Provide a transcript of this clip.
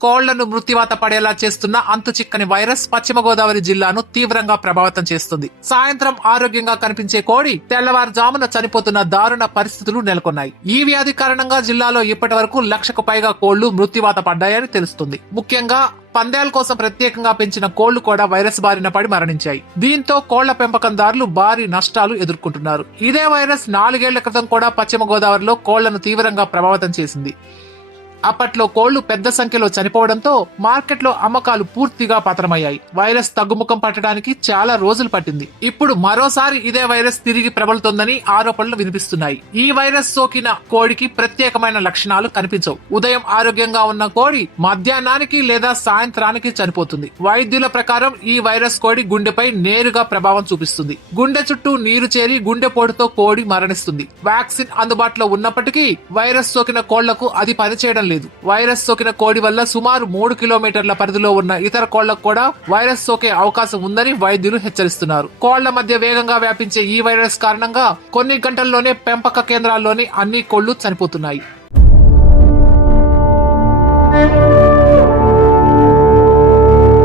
కోళ్లను మృత్యువాత పడేలా చేస్తున్న అంతుచిక్కని వైరస్ పశ్చిమ గోదావరి జిల్లాను తీవ్రంగా ప్రభావితం చేస్తుంది. సాయంత్రం ఆరోగ్యంగా కనిపించే కోడి తెల్లవారుజామున చనిపోతున్న దారుణ పరిస్థితులు నెలకొన్నాయి. ఈ వ్యాధి కారణంగా జిల్లాలో ఇప్పటి వరకు 1,00,000కు పైగా కోళ్లు మృత్యువాత పడ్డాయని తెలుస్తుంది. ముఖ్యంగా పందేల కోసం ప్రత్యేకంగా పెంచిన కోళ్లు కూడా వైరస్ బారిన పడి మరణించాయి. దీంతో కోళ్ల పెంపకందారులు భారీ నష్టాలు ఎదుర్కొంటున్నారు. ఇదే వైరస్ 4 ఏళ్ల క్రితం కూడా పశ్చిమ గోదావరిలో కోళ్లను తీవ్రంగా ప్రభావితం చేసింది. అప్పట్లో కోళ్లు పెద్ద సంఖ్యలో చనిపోవడంతో మార్కెట్లో అమ్మకాలు పూర్తిగా పతనమయ్యాయి. వైరస్ తగ్గుముఖం పట్టడానికి చాలా రోజులు పట్టింది. ఇప్పుడు మరోసారి ఇదే వైరస్ తిరిగి ప్రబలుతోందని ఆరోపణలు వినిపిస్తున్నాయి. ఈ వైరస్ సోకిన కోడికి ప్రత్యేకమైన లక్షణాలు కనిపించవు. ఉదయం ఆరోగ్యంగా ఉన్న కోడి మధ్యాహ్నానికి లేదా సాయంత్రానికి చనిపోతుంది. వైద్యుల ప్రకారం ఈ వైరస్ కోడి గుండెపై నేరుగా ప్రభావం చూపిస్తుంది. గుండె చుట్టూ నీరు చేరి గుండెపోటుతో కోడి మరణిస్తుంది. వ్యాక్సిన్ అందుబాటులో ఉన్నప్పటికీ వైరస్ సోకిన కోళ్లకు అది పనిచేయడం లేదు. వైరస్ సోకిన కోడి వల్ల సుమారు 3 కిలోమీటర్ల పరిధిలో ఉన్న ఇతర కోళ్లకు కూడా వైరస్ సోకే అవకాశం ఉందని వైద్యులు హెచ్చరిస్తున్నారు. కోళ్ల మధ్య వేగంగా వ్యాపించే ఈ వైరస్ కారణంగా కొన్ని గంటల్లోనే పెంపక కేంద్రాల్లోని అన్ని కోళ్లు చనిపోతున్నాయి.